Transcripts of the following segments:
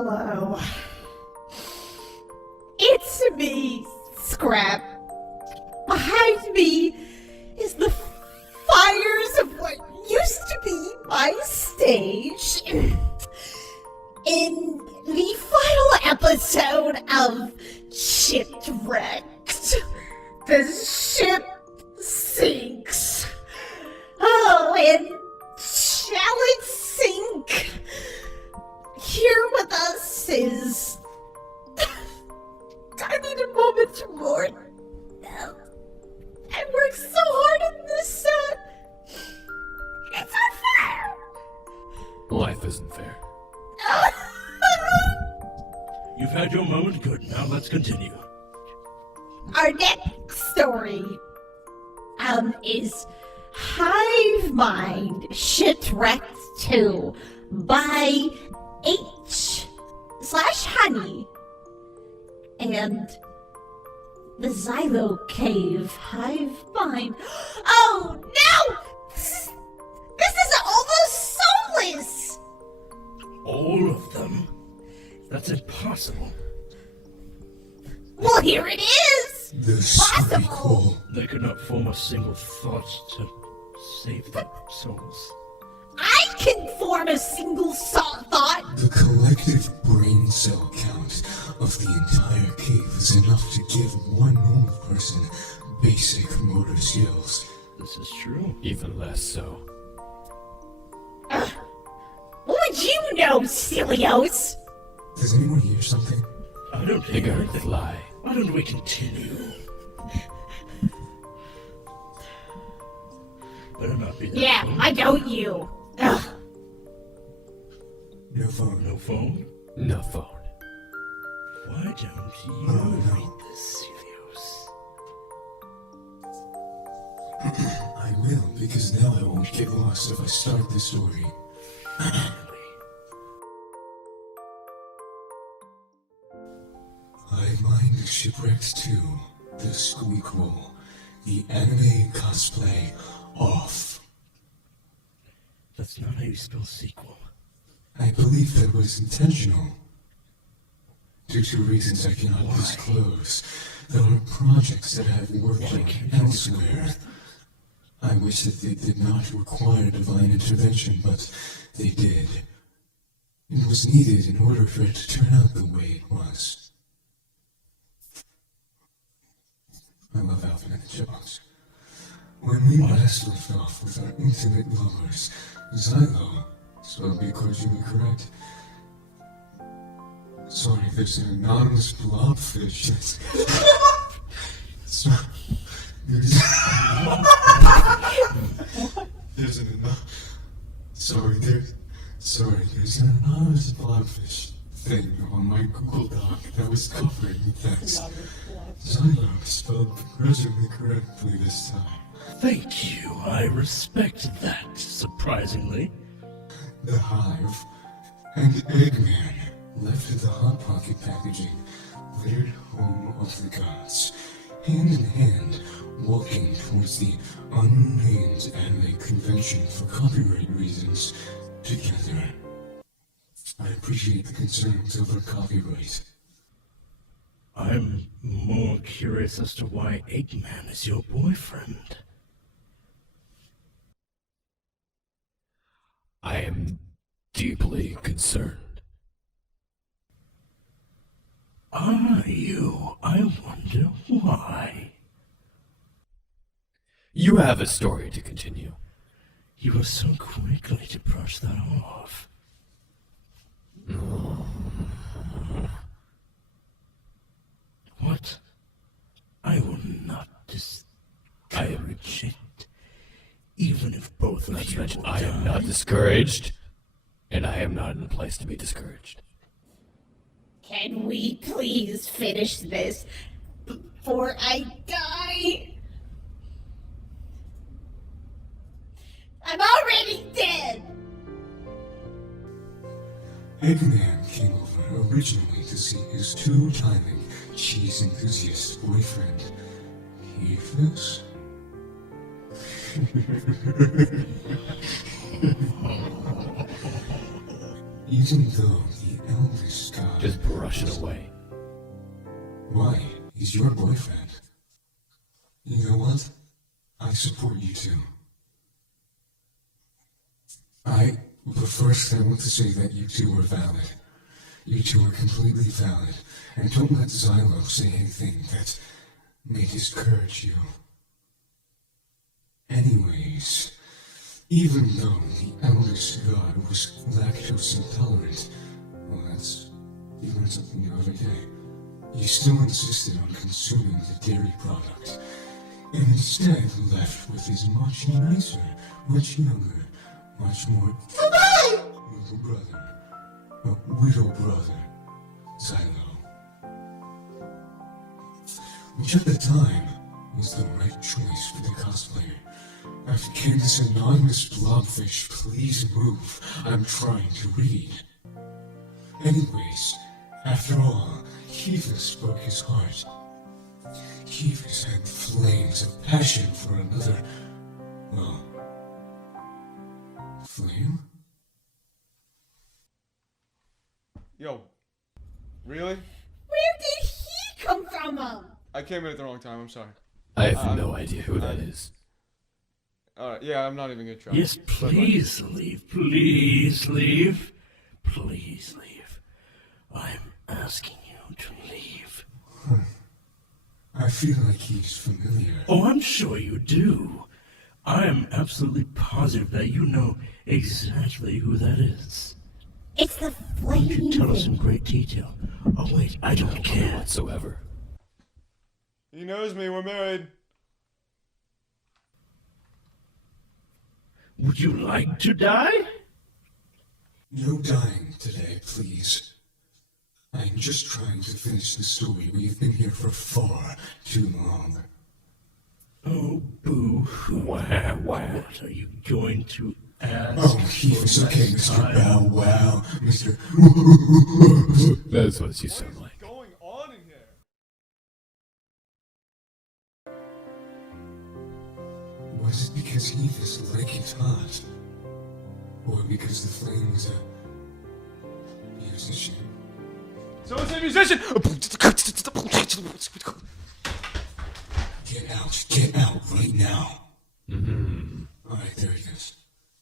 Hello. It's me, Scrap. Behind me is the fires of what used to be my stage. In the final episode of Shipwrecked, the ship sinks. Oh, and shall it sink? Here with us is... I need a moment to mourn. I worked so hard on this set. It's unfair. Life isn't fair. You've had your moment, good. Now let's continue. Our next story is Hivemind Shipwrecked 2 by H/Honey and the Zielo Cave Hivemind. Oh no! This is almost soulless! All of them? That's impossible. Well, here it is! This Possible! They could not form a single thought to save their souls. I can form a single thought! The collective brain cell count of the entire cave is enough to give one normal person basic motor skills. This is true. Even less so. What would you know, Celios? Does anyone hear something? I don't They think gotta anything. fly. Why don't we continue? Better not be that Yeah, phone. I know you. Ugh. No phone. No phone? No phone. Why don't you Oh, no. read this, Celios? I will, because now I won't get lost if I start the story. Hivemind Shipwrecked 2, the squeak roll, the anime cosplay off. That's not how you spell sequel. I believe that was intentional. Due to reasons I cannot Why? disclose, there are projects that I have worked Why on can't you elsewhere. disclose them? I wish that they did not require divine intervention, but they did. It was needed in order for it to turn out the way it was. I love Alvin and the Chipmunks. When we last left off with our intimate lovers, Zielo, spelled be culturally correct. Sorry, there's an anonymous blobfish. Sorry, there's there's an anonymous blobfish thing on my Google Doc that was covered in text. Zielo spelled begrudgingly correctly this time. Thank you. I respect that, surprisingly. The Hive and Eggman left the Hot Pocket packaging, littered home of the gods, hand in hand, walking towards the unnamed anime convention for copyright reasons, together. I appreciate the concerns over copyright. I'm more curious as to why Eggman is your boyfriend. I am deeply concerned. Are you? I wonder why. You have a story to continue. You were so quickly to brush that off. What? I will not discourage it, even if both of Not to you mention, will I am die. not discouraged, and I am not in a place to be discouraged. Can we please finish this before I die? I'm already dead! Eggman came over originally to see his two-timing cheese enthusiast boyfriend, Heephis. Even though the eldest god. Just brush it away. Why? He's your boyfriend. You know what? I support you too. But first I want to say that you two are valid. You two are completely valid, and don't let Zielo say anything that may discourage you. Anyways, even though the eldest god was lactose intolerant, well, you learn something new every day, you still insisted on consuming the dairy product, and instead left with his much nicer, much younger, much more widow brother, Zielo. Which at the time was the right choice for the cosplayer. Can this anonymous blobfish please move? I'm trying to read. Anyways, after all, Heephis broke his heart. Heephis had flames of passion for another, well, flame? Yo, really? Where did he come from? I came in at the wrong time, I'm sorry. I have no idea who that is. Alright, yeah, I'm not even gonna try. Yes, please leave. Please leave. Please leave. I'm asking you to leave. I feel like he's familiar. Oh, I'm sure you do. I am absolutely positive that you know exactly who that is. It's the You flame tell us in thing. great detail. Oh wait, I don't No care. whatsoever. He knows me, we're married. Would you like to die? No dying today, please. I'm just trying to finish the story. We've been here for far too long. Oh, boo-hoo. Wow. What are you going to ask? Oh, Heephis, okay, next Mr. time? Bow Wow, Mr. That's what you sound like. What's going on in here? Was it because Heephis liked it hot? Or because the flame was a musician? Someone say musician! Get out right now. Mm-hmm. Alright, there he is.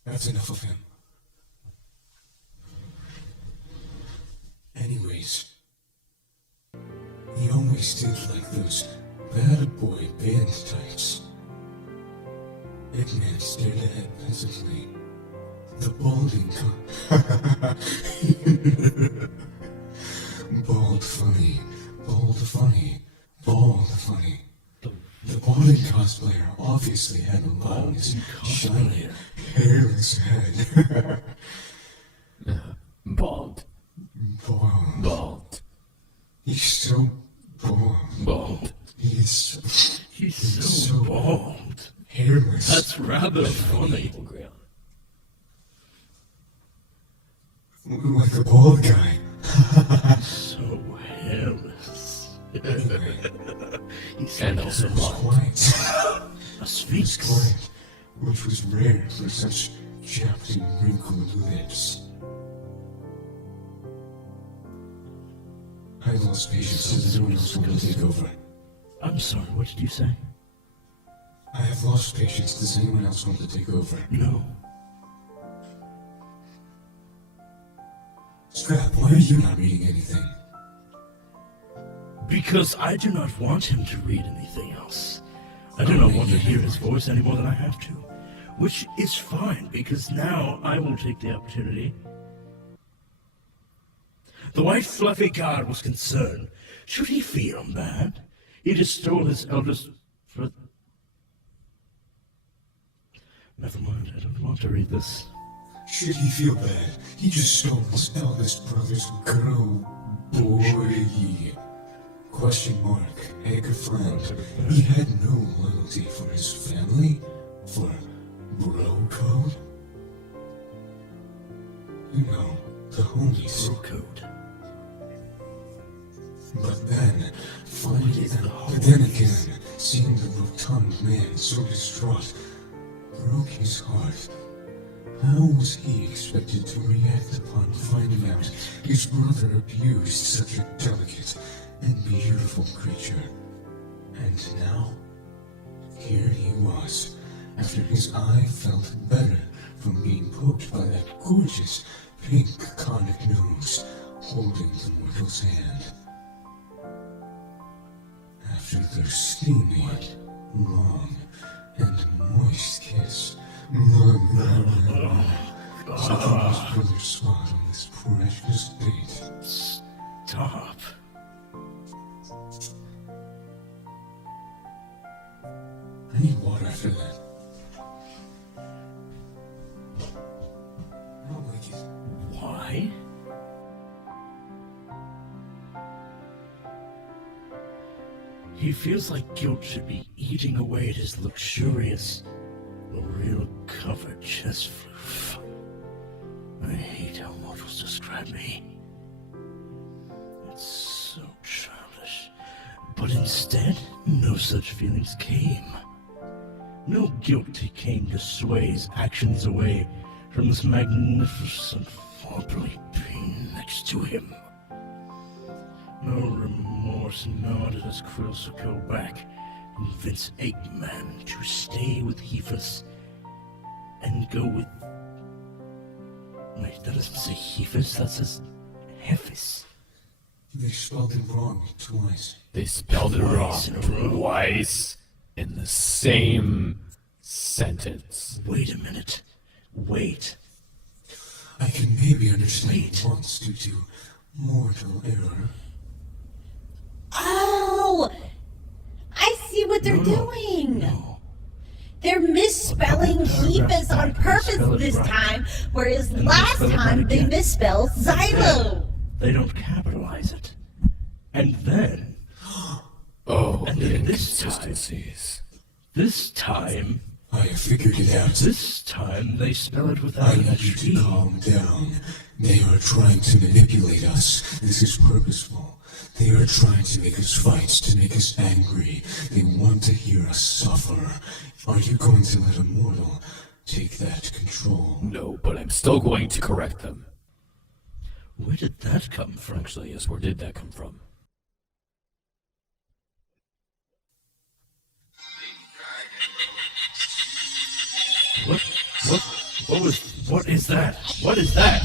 That's enough of him. Anyways, he always did like those bad boy band types. Eggman stared ahead pensively. The balding Bald funny, bald funny, bald funny. The balding cosplayer obviously had a lot on his shiny, hairless head. Bald. Bald. Bald. He's so bald. Bald. He's so bald. hairless. That's rather funny. Like a bald guy. So hairless. Anyway, He's And like also a, it was quiet. a It sphinx. was quiet, which was rare for such chapped and wrinkled lips. I lost patience. Does anyone else want to take over? I'm sorry, what did you say? I have lost patience. Does anyone else want to take over? No. Scrap, why are you not reading anything? Because I do not want him to read anything else. I do not want to hear his voice any more than I have to. Which is fine, because now I will take the opportunity. The white fluffy god was concerned. Should he feel bad? He just stole his eldest... Never mind, I don't want to read this. Should he feel bad? He just stole his eldest brother's girl boy. Question mark. Egg friend. He had no loyalty for his family? For bro code? You know, the homies. Bro code. But then, again, seeing the rotund man so distraught broke his heart. How was he expected to react upon finding out his brother abused such a delicate and beautiful creature? And now, here he was, after his eye felt better from being poked by that gorgeous pink conic nose holding the mortal's hand. After their steamy, long, and moist kiss, something was further swallowed on this precious bait. Stop. I need water after that. I don't like it. Why? He feels like guilt should be eating away at his luxurious, real covered chest floof. I hate how mortals describe me. It's so childish. But instead, no such feelings came. No guilty came to sway his actions away from this magnificent fatherly being next to him. No remorse gnawed at his quills to go back, convince Eggman to stay with Heephis and go with... Wait, that doesn't say Heephis, that says Heephis. They spelled it wrong twice. They spelled it wrong twice in the same sentence. Wait a minute. Wait. I can maybe understand once due to mortal error. Oh! I see what they're doing! No. They're misspelling Heephis on purpose this time, whereas last time they misspelled Zielo. They don't capitalize it. And then... Oh, And the then inconsistencies. this time... I have figured it out. This time they spell it without I an need you H-E. to calm down. They are trying to manipulate us. This is purposeful. They are trying to make us fight, to make us angry. They want to hear us suffer. Are you going to let a mortal take that control? No, but I'm still going to correct them. Where did that come from? Actually, yes, where did that come from? What is that? What is that?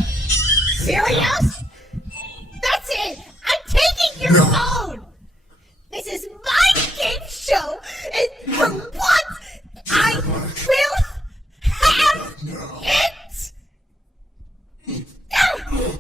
Serious? That's it! I'm taking your phone! This is my game show, and for once, I will have it! Ow!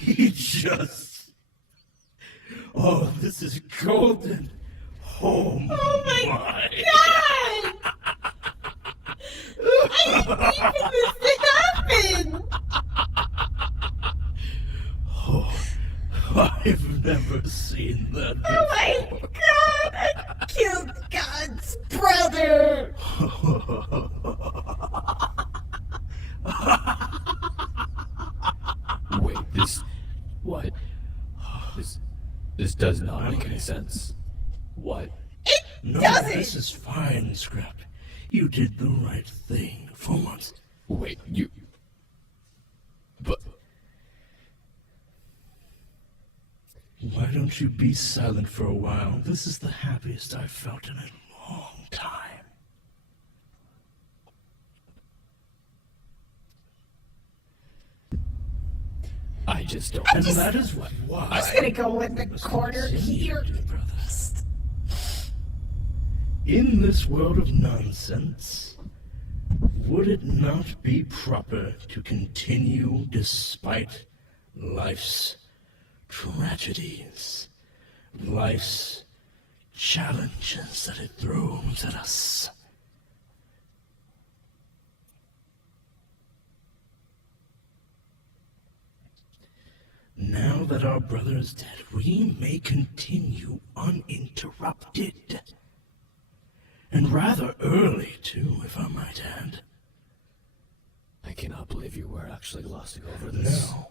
He just... Oh, this is golden. Oh my God! I didn't even this to happen! Oh, I've never seen that Oh my God! I killed God's brother! Wait, this... What? This does not make any sense. What? No, doesn't. this is fine, Scrap. You did the right thing for once. Wait, you... But... Why don't you be silent for a while? This is the happiest I've felt in a long time. I just don't... And that is why. I'm just gonna go in the corner here. In this world of nonsense, would it not be proper to continue despite life's tragedies, life's challenges that it throws at us? Now that our brother is dead, we may continue uninterrupted. And rather early, too, if I might add. I cannot believe you were actually glossing over this. No.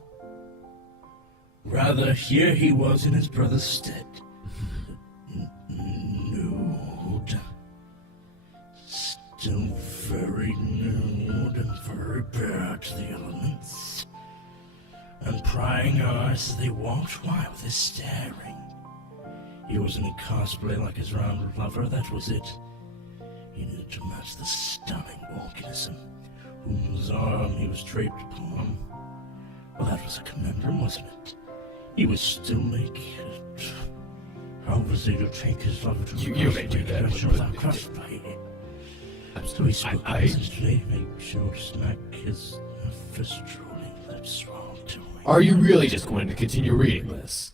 Rather, here he was in his brother's stead. Nude. Still very nude and very bare to the elements. And prying eyes as they walked wild with his staring. He wasn't in cosplay like his rounded lover, that was it. He needed to match the stunning organism whose arm he was draped upon. Well, that was a conundrum, wasn't it? He was still naked. How was he to take his lover to You may do that, without crossplay? So he spoke hesitantly, made sure to smack his fist-rolling lips while doing. Are you really just going to continue reading this?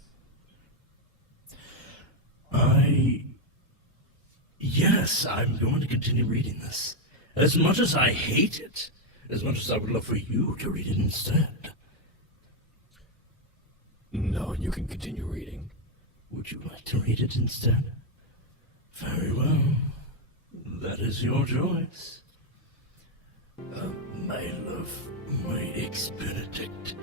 Yes, I'm going to continue reading this. As much as I hate it, as much as I would love for you to read it instead. No, you can continue reading. Would you like to read it instead? Very well. That is your choice. My love, my ex-Benedict,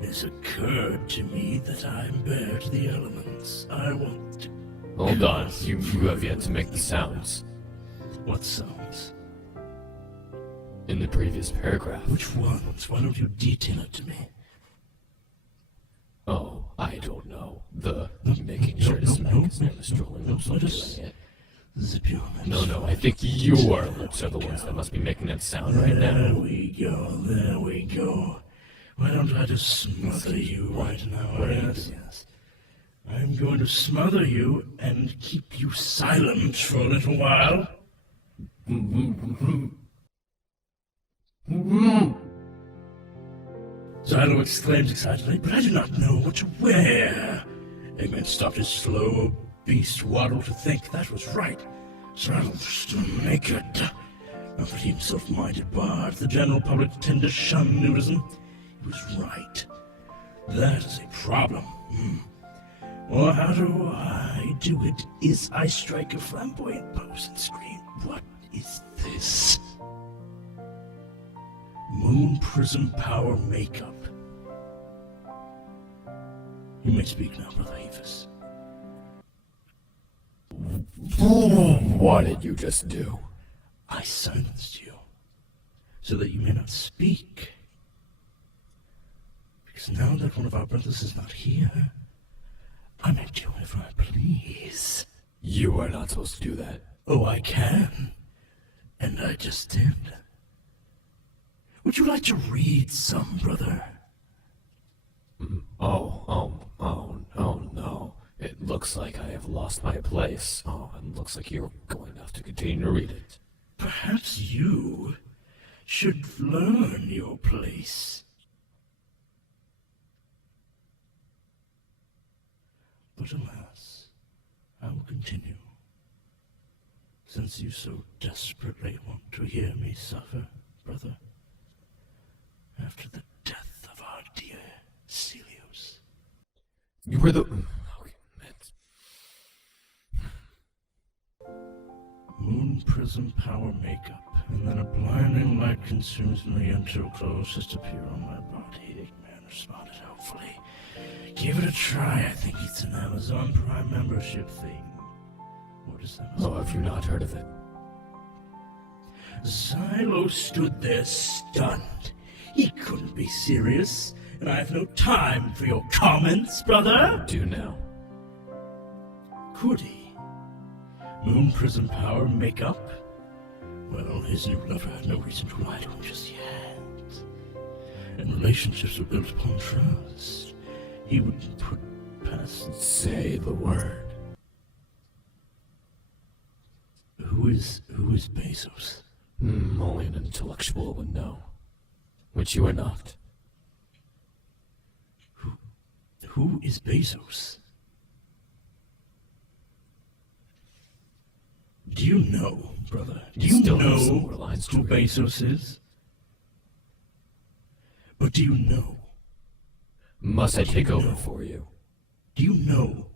it has occurred to me that I'm bare to the elements. I want to... Hold on, you have yet to make the sounds. What sounds? In the previous paragraph. Which ones? Why don't you detail it to me? Oh, I don't know. The making sure to smack his never strolling lips while doing it. Zip your lips. No, I think your lips are the ones that must be making that sound right now. There we go. Why don't I just smother you right now? Yes. I'm going to smother you and keep you silent for a little while. Zielo exclaimed excitedly, but I do not know what to wear. Eggman stopped his slow beast waddle to think that was right. Zielo was still naked. Not that he himself minded bard. The general public tend to shun nudism. He was right. That is a problem. Well, how do I do it? Is I strike a flamboyant pose and scream, what is this? Moon Prism Power Makeup. You may speak now, Brother Heephis. What did you just do? I silenced you, so that you may not speak. Because now that one of our brothers is not here, I may do whatever I please. You are not supposed to do that. Oh, I can. And I just did. Would you like to read some, brother? Oh, no. It looks like I have lost my place. Oh, it looks like you're going to have to continue to read it. Perhaps you should learn your place. But alas, I will continue, since you so desperately want to hear me suffer, brother, after the death of our dear Celios. You were the... Okay, that's... Moon Prism Power Makeup, and then a blinding light consumes me until clothes just appear on my body. Eggman responded hopefully. Give it a try. I think it's an Amazon Prime membership thing. What is that? Oh, have you not heard of it? Zielo stood there stunned. He couldn't be serious, and I have no time for your comments, brother. Do now. Could he? Moon Prism Power Makeup? Well, his new lover had no reason to lie to him just yet. And relationships were built upon trust. He wouldn't put past... Say the word. Who is Bezos? Only an intellectual would know. Which you are not. Who is Bezos? Do you know, brother? Do you Still have some know more lines to who read. Bezos is? But do you know? Must I take over for you? Do you know?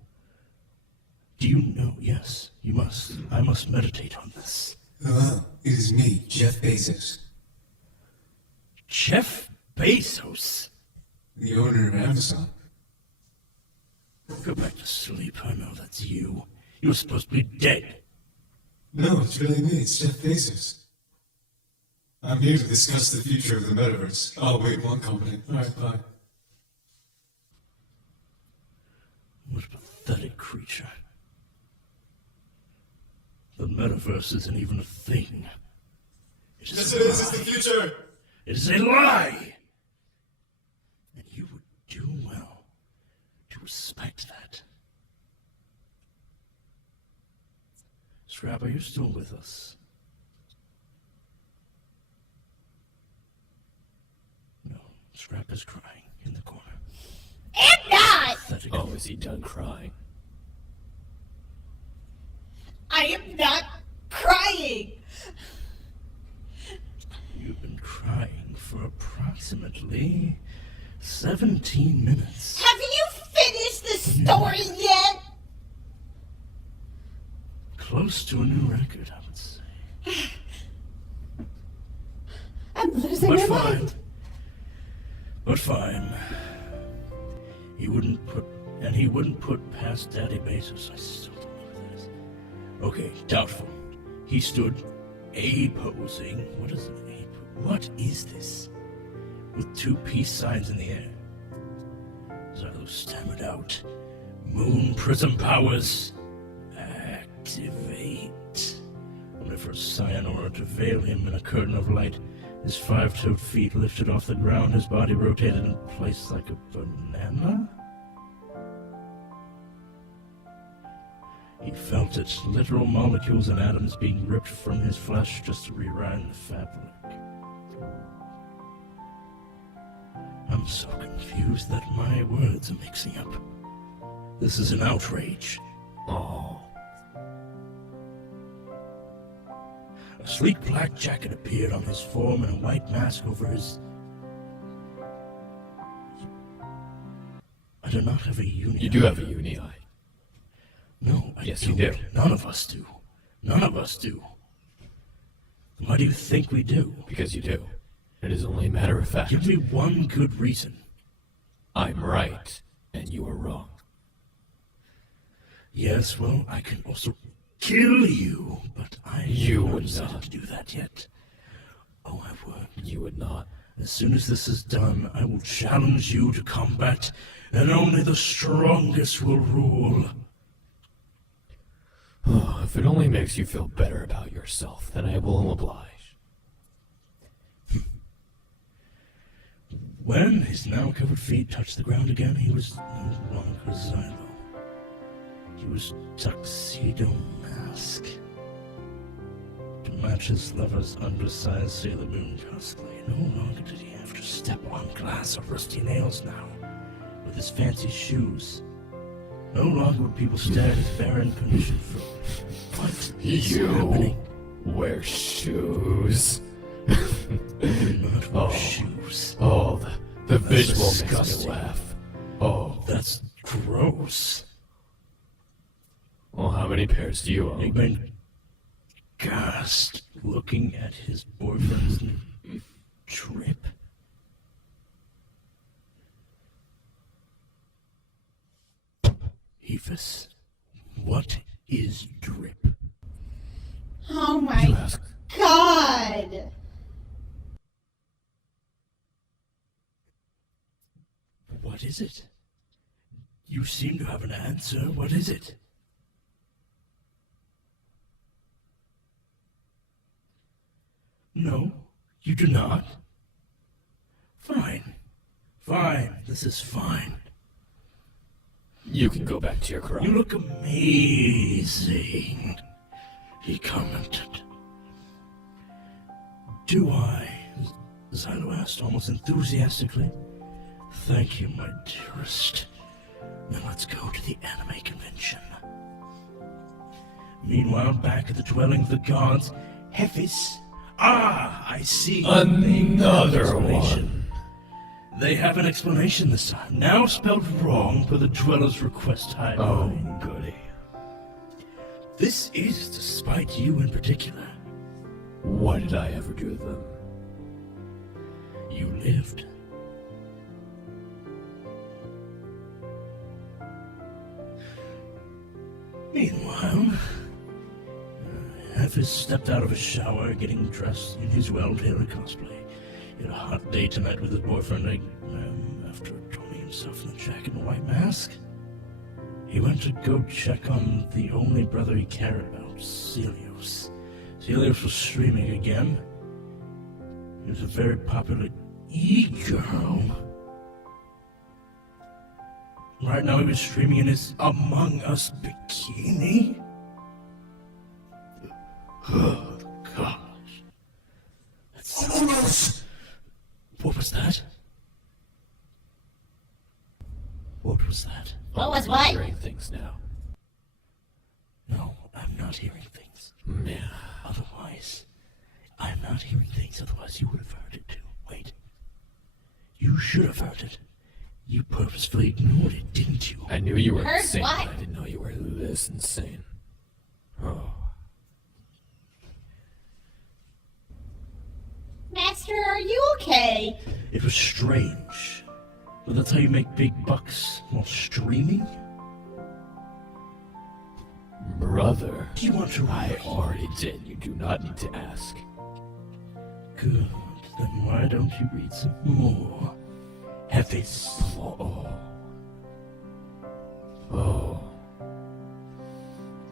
Do you know? Yes, you must. I must meditate on this. Hello, it is me, Jeff Bezos. Jeff Bezos? The owner of Amazon. Go back to sleep. I know that's you. You were supposed to be dead. No, it's really me. It's Jeff Bezos. I'm here to discuss the future of the metaverse. Oh, wait, one company. All right, bye. What a pathetic creature. The metaverse isn't even a thing. Yes, it is. It's the future. It is a lie! And you would do well to respect that. Scrap, are you still with us? No, Scrap is crying in the corner. I'm not! Pathetic. Oh, is he done crying? I am not crying! You've been crying for approximately 17 minutes. Have you finished the story yet? Close to a new record, I would say. I'm losing But my fine. mind. But fine. He wouldn't put past Daddy Bezos. I still don't know who that is. Okay, doubtful. He stood A-posing. What is an A? What is this? With two peace signs in the air. Zielo stammered out. Moon prism powers. Activate. Only for a cyan aura to veil him in a curtain of light. His five-toed feet lifted off the ground, his body rotated in place like a banana? He felt its literal molecules and atoms being ripped from his flesh just to rewrite the fabric. I'm so confused that my words are mixing up. This is an outrage. Oh. A sleek black jacket appeared on his form and a white mask over his... I do not have a uni. You do have a uni eye. No, I Yes, don't. you do. None of us do. None of us do. Why do you think we do? Because you do. It is only a matter of fact. Give me one good reason. I'm right, and you are wrong. Yes, well, I can also kill you, but I You have would decided not. to do that yet. Oh, I would. You would not. As soon as this is done, I will challenge you to combat, and only the strongest will rule. If it only makes you feel better about yourself, then I will oblige. When his now covered feet touched the ground again, he was no longer Zielo. He was tuxedo mask. To match his lover's undersized Sailor Moon cosplay, no longer did he have to step on glass or rusty nails now. With his fancy shoes. No longer would people stare at his barren condition for what is happening? Wear shoes. Do not wear Oh. shoes. Oh, the visual makes disgusting. me laugh. Oh, That's gross. well, how many pairs do you own? Hivemind gasped, looking at his boyfriend's drip. Heephis, what is drip? Oh You my ask. god! What is it? You seem to have an answer. What is it? No, you do not. Fine. Fine. This is fine. You can go back to your You crying. look amazing, he commented. Do I? Zielo asked almost enthusiastically. Thank you, my dearest. Now let's go to the anime convention. Meanwhile, back at the dwelling of the gods, Heephis. Ah, I see. Another Explanation. one. They have an explanation this time, now spelled wrong per the dweller's request Oh, timeline. goody. This is to spite you in particular. What did I ever do to them? you lived. Meanwhile, Heephis stepped out of his shower, getting dressed in his well-tailored cosplay. He had a hot day tonight with his boyfriend, after donning himself in the jacket and white mask. He went to go check on the only brother he cared about, Celios. Celios was streaming again. He was a very popular e-girl. Right now he was streaming in his Among Us bikini. Oh, gosh. What was that? What was that? What was I'm what? hearing things now. No, I'm not hearing things. Yeah. Otherwise, I'm not hearing things, otherwise you would have heard it too. Wait. You should have heard it. You purposefully ignored it, didn't you? I knew you were Heard insane, what? but I didn't know you were this insane. Oh. Master, are you okay? It was strange. But that's how you make big bucks while streaming? Brother, Do you want to I write? already did. You do not need to ask. Good. Then why don't you read some more? Heephis. Oh. Oh.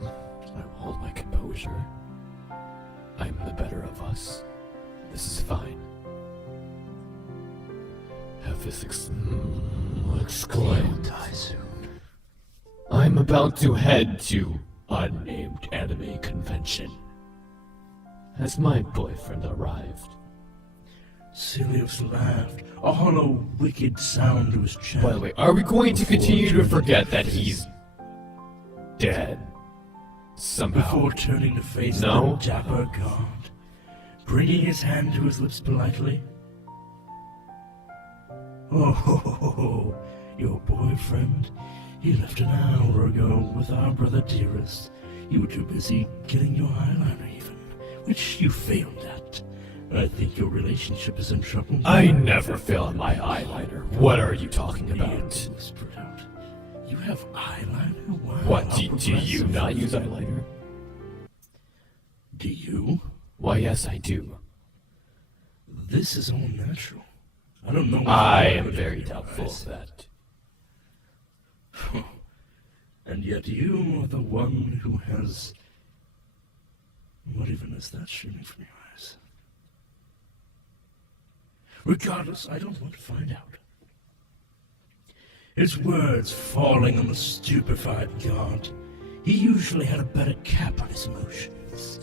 I will hold my composure. I'm the better of us. This is fine. Heephis exclaimed. Die soon. I'm about to head to unnamed anime convention. Has my boyfriend arrived? Celios laughed, a hollow, wicked sound to his chest. By the way, are we going to continue to forget that he's dead? Somehow. Before turning to face No. the dapper god, bringing his hand to his lips politely. Oh, your boyfriend? He left an hour ago with our brother Dearest. You were too busy getting your eyeliner even, which you failed at. I think your relationship is in trouble. I never fail at my eyeliner. What are you talking He about? whispered out. You have eyeliner? Wow. What, how do you progressive. not use eyeliner? Do you? Why, yes, I do. This is all natural. I don't know. what I you am have very in your doubtful eyes. of that. And yet you are the one who has... What even is that streaming from your eyes? Regardless, I don't want to find out. His words falling on the stupefied god. He usually had a better cap on his emotions.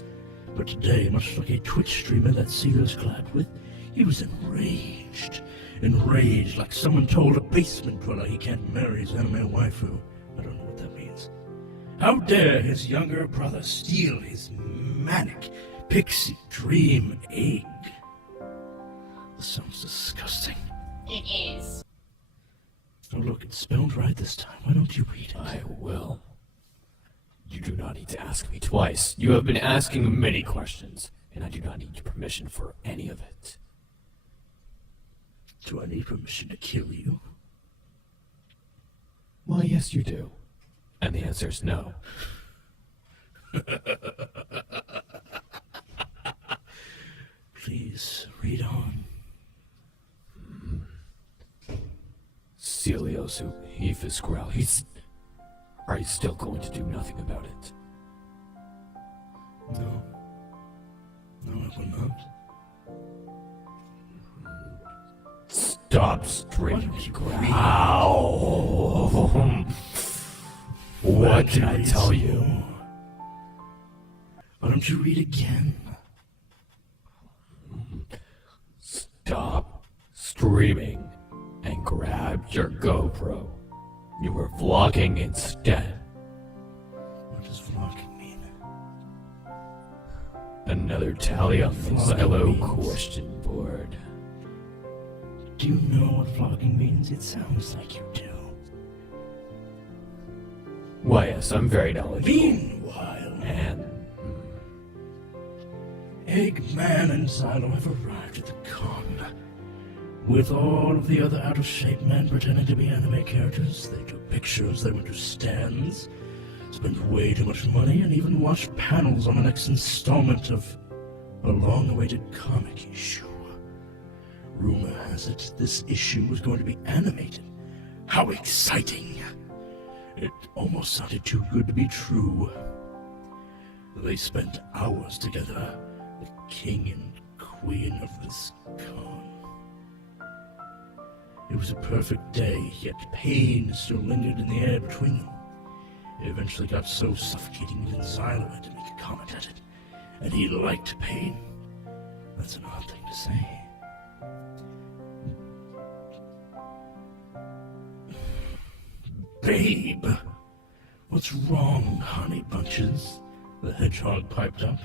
But today, much like a Twitch streamer that Celios collabed with, he was enraged. Enraged like someone told a basement dweller he can't marry his anime waifu. I don't know what that means. How dare his younger brother steal his manic pixie dream egg? This sounds disgusting. It is. Oh look, it's spelled right this time. Why don't you read it? I will. You do not need to ask me twice. You have been asking many questions, and I do not need your permission for any of it. Do I need permission to kill you? Why, yes, you do. And the answer is no. Please, read on. Celios Heephis growl. Are you still going to do nothing about it? No. No, I will not. Stop screaming. Why don't you Growl. What can I tell you? Why don't you read again? Stop screaming and grab your GoPro. You were vlogging instead. What does vlogging mean? Another tally on the Vlogging Zielo means- question board. Do you know what vlogging means? It sounds like you do. Why, yes, I'm very knowledgeable. Meanwhile, And Eggman and Zielo have arrived at the con. with all of the other out-of-shape men pretending to be anime characters. They took pictures, they went to stands, spent way too much money, and even watched panels on the next installment of a long-awaited comic issue. Rumor has it this issue was going to be animated. How exciting! It almost sounded too good to be true. They spent hours together, the king and queen of this con. It was a perfect day, yet pain still lingered in the air between them. It eventually got so suffocating even Zielo had to make a comment at it, and he liked pain. That's an odd thing to say. Babe, what's wrong, honey bunches? The hedgehog piped up.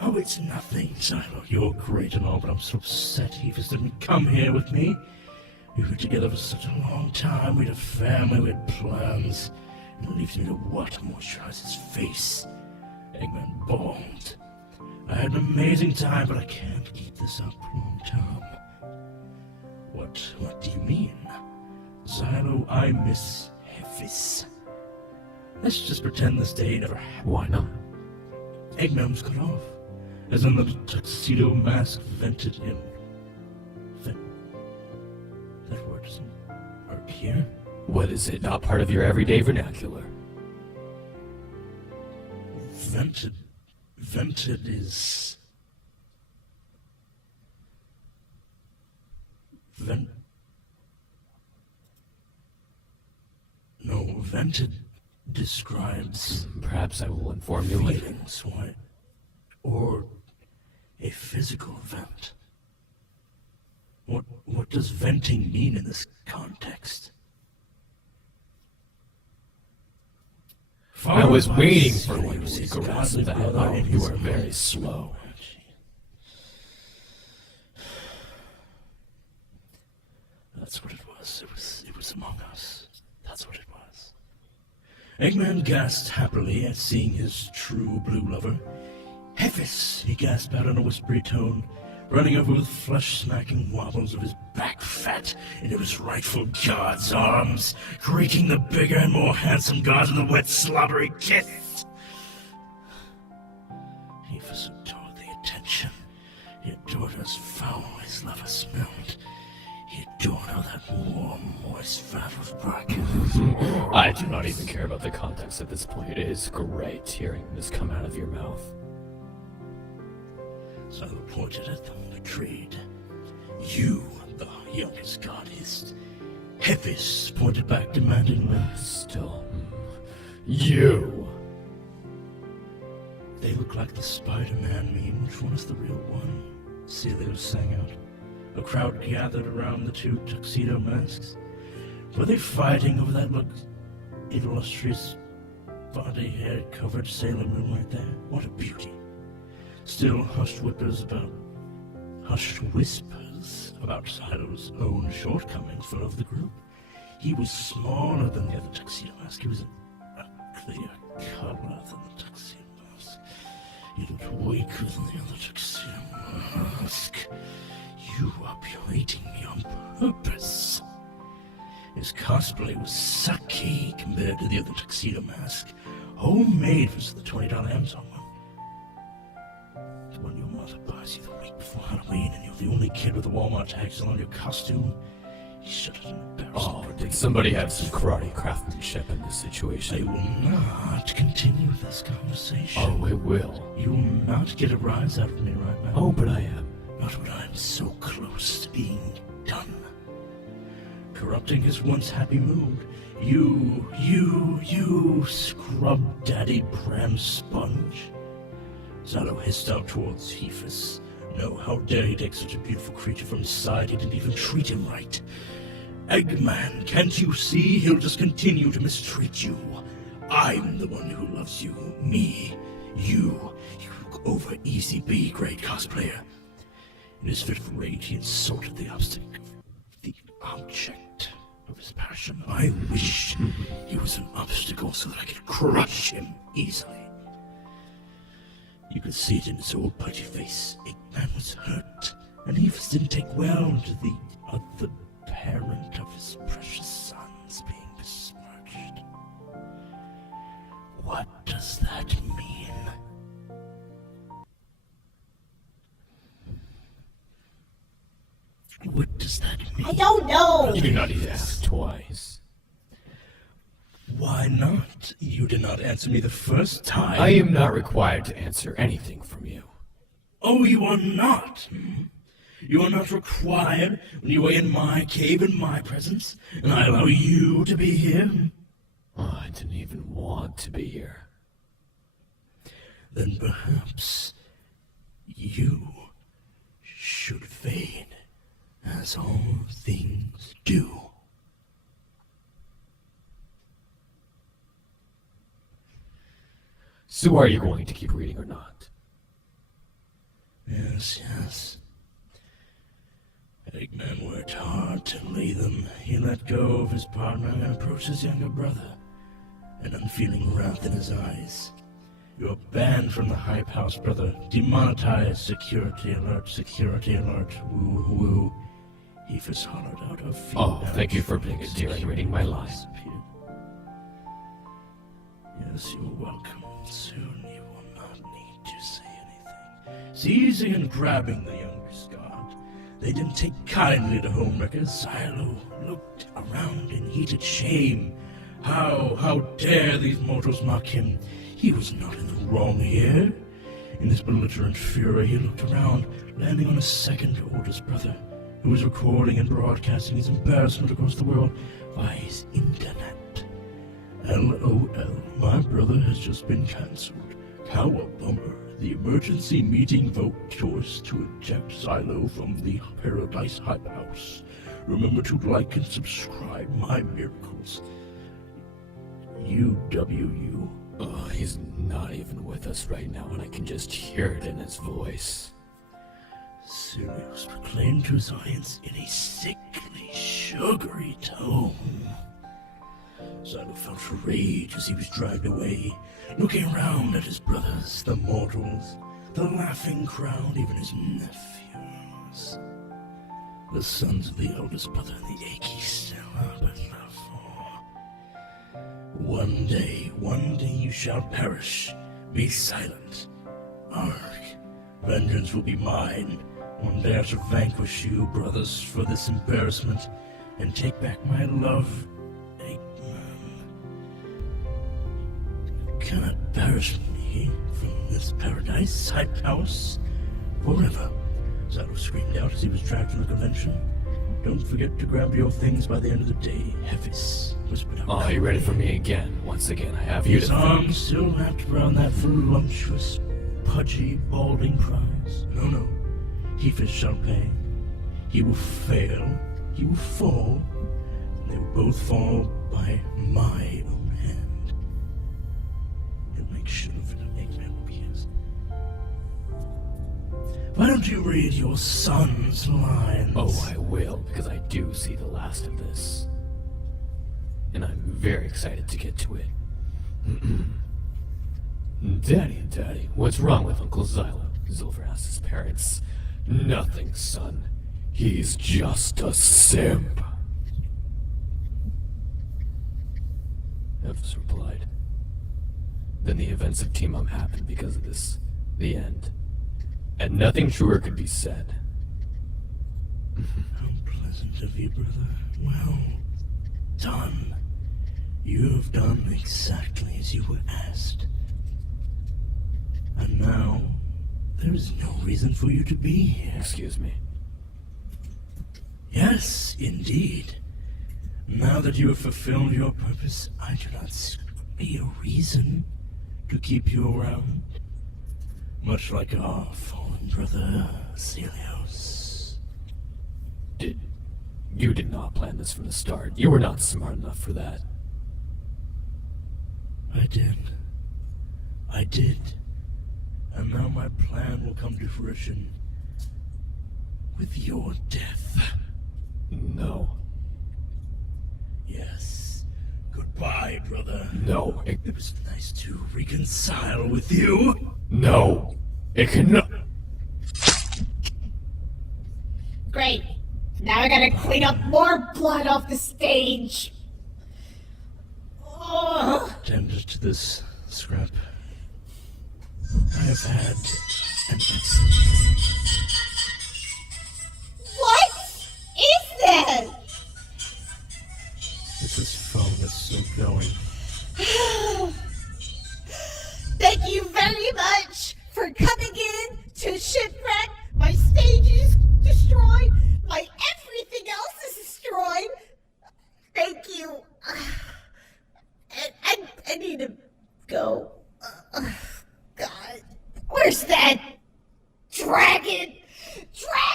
Oh, it's nothing, Zielo. You're great and all, but I'm so upset Heephis didn't come here with me. We were together for such a long time. We had a family, we had plans. And it leaves me to what? Moisturize his face. Eggman bawled. I had an amazing time, but I can't keep this up long term. What do you mean? Zielo, I miss Heephis. Let's just pretend this day never happened. Why not? Eggman was cut off, as in the tuxedo mask vented him. That word doesn't work here. What is it? Not part of your everyday vernacular? Vented is... Vented describes Perhaps I will inform you later. feelings, what? Or a physical vent. What does venting mean in this context? I was waiting for Father, one his to grasp godly that. brother Oh, and you his are very mother. slow. That's what it was. It was among us. That's what it was. Eggman gasped happily at seeing his true blue lover. Heephis, he gasped out in a whispery tone, running over with flesh-smacking wobbles of his back fat into his rightful god's arms, creaking the bigger and more handsome god in the wet, slobbery kiss. Heephis adored the attention. He adored as foul his lover smelled. He adored how that warm, moist fat was bracken. I do not even care about the context at this point. It is great hearing this come out of your mouth. Zielo pointed at them, betrayed. You, the youngest god, hissed. Heephis pointed back demandingly. Still, you. They look like the Spider-Man meme. Which one is the real one? Celios sang out. A crowd gathered around the two tuxedo masks. Were they fighting over that illustrious body hair covered Sailor Moon right there? What a beauty. Still hushed whispers about Zielo's own shortcomings filled the group. He was smaller than the other tuxedo mask. He was a clear color than the tuxedo mask. He looked weaker than the other tuxedo mask. You are berating me on purpose. His cosplay was sucky compared to the other tuxedo mask. Homemade versus the $20 Amazon one. The one your mother buys you the week before Halloween, and you're the only kid with a Walmart tag still on your costume. He should have embarrassed Oh, did somebody have some karate craftsmanship in this situation? I will not continue this conversation. Oh, it will. You will not get a rise out of me right now. Oh, but I am. Not when I'm so close to being done. Corrupting his once happy mood. You scrub daddy pram sponge. Zielo hissed out towards Heephis. No, how dare he take such a beautiful creature from his side? He didn't even treat him right. Eggman, can't you see? He'll just continue to mistreat you. I'm the one who loves you. Me. You look over easy, be great cosplayer. In his fit of rage, he insulted the object of his passion. I wish he was an obstacle so that I could crush him easily. You could see it in his old pudgy face. Eggman was hurt. And Heephis didn't take well to the other parent of his precious sons being besmirched. What does that mean? What does that mean? I don't know. You do not need to ask twice. Why not? You did not answer me the first time. I am not required to answer anything from you. Oh, you are not? You are not required when you are in my cave in my presence, and I allow you to be here? Oh, I didn't even want to be here. Then perhaps you should fade, as all things do. So are you going to keep reading or not? Yes, yes. Eggman worked hard to lay them. He let go of his partner and approached his younger brother, an unfeeling wrath in his eyes. You are banned from the Hype House, brother. Demonetized. Security alert, security alert. Woo, woo. Heephis hollowed out her feet. Oh, thank you for being a dear and reading my line. Yes, you're welcome. Soon you will not need to say anything. Seizing and grabbing the youngest god, they didn't take kindly to Homewrecker. Zielo looked around in heated shame. How dare these mortals mock him? He was not in the wrong here. In his belligerent fury, he looked around, landing on his second oldest brother, who was recording and broadcasting his embarrassment across the world via his internet. LOL, my brother has just been cancelled. How a bummer. The emergency meeting vote choice to eject Zielo from the Paradise Hype House. Remember to like and subscribe my miracles. UWU. Oh, he's not even with us right now, and I can just hear it in his voice. Celios proclaimed to his audience in a sickly, sugary tone. Zielo felt rage as he was dragged away, looking around at his brothers, the mortals, the laughing crowd, even his nephews. The sons of the eldest brother, the achy still but love for. One day you shall perish. Be silent. Arg, vengeance will be mine. One day I shall vanquish you, brothers, for this embarrassment, and take back my love. Cannot perish me from this Paradise Hype House forever. Zielo screamed out as he was dragged from the convention. Don't forget to grab your things by the end of the day, Heephis whispered out. Oh, you ready for me again? Once again, I have you his to arms still wrapped around that voluptuous, pudgy, balding prize. No, Heephis shall pay. He will fail. He will fall. And they will both fall by my own hand. Make sure that Eggman will be his. Why don't you read your son's lines? Oh, I will, because I do see the last of this. And I'm very excited to get to it. Daddy, what's wrong with Uncle Zielo? Zilver asked his parents. Nothing, son. He's just a simp. Heephis replied. Then the events of Team Up happened because of this. The end. And nothing truer could be said. How pleasant of you, brother. Well done. You have done exactly as you were asked. And now, there is no reason for you to be here. Excuse me. Yes, indeed. Now that you have fulfilled your purpose, I do not see a reason to keep you around, much like our fallen brother, Celios. You did not plan this from the start. You were not smart enough for that. I did. And now my plan will come to fruition with your death. No. Yes. Goodbye, brother. No. It was nice to reconcile with you. No. It cannot. gotta clean up more blood off the stage. Ugh. Tend to this, Scrap. I have had an accident. What is that? This phone is still going. Thank you very much for coming in to Shipwrecked. My stage is destroyed. My everything else is destroyed. Thank you. I need to go. God. Where's that dragon? Dragon!